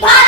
Bye.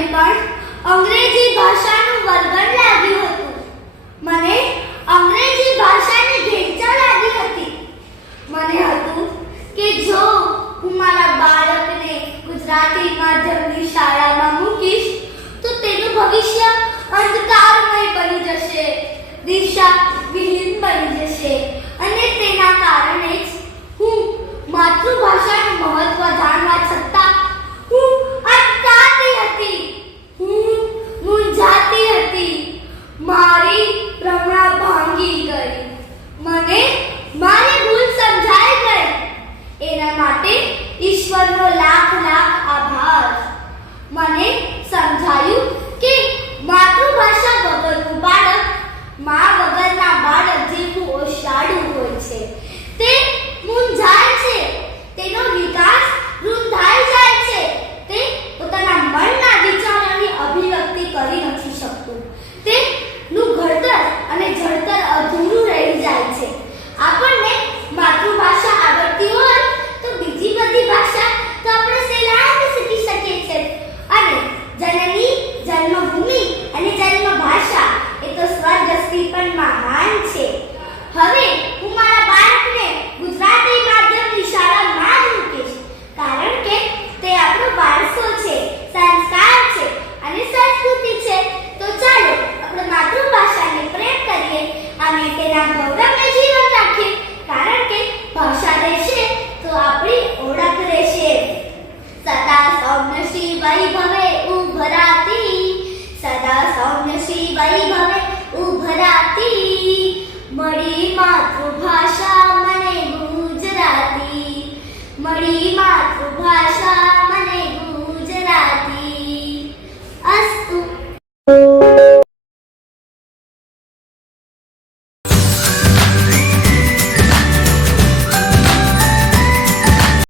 મને પણ અંગ્રેજી ભાષાનું વર્ગણ લાગ્યું હતું. મને અંગ્રેજી ભાષાની ભેટચા લાગી હતી. મને હતું કે જો હું મારા બાળકને ગુજરાતી માધ્યમની શાળામાં મૂકીશ, તો તેનું ભવિષ્ય અંધકારમય બની જશે, દિશા વિહીન બની જશે. 合力。Masha.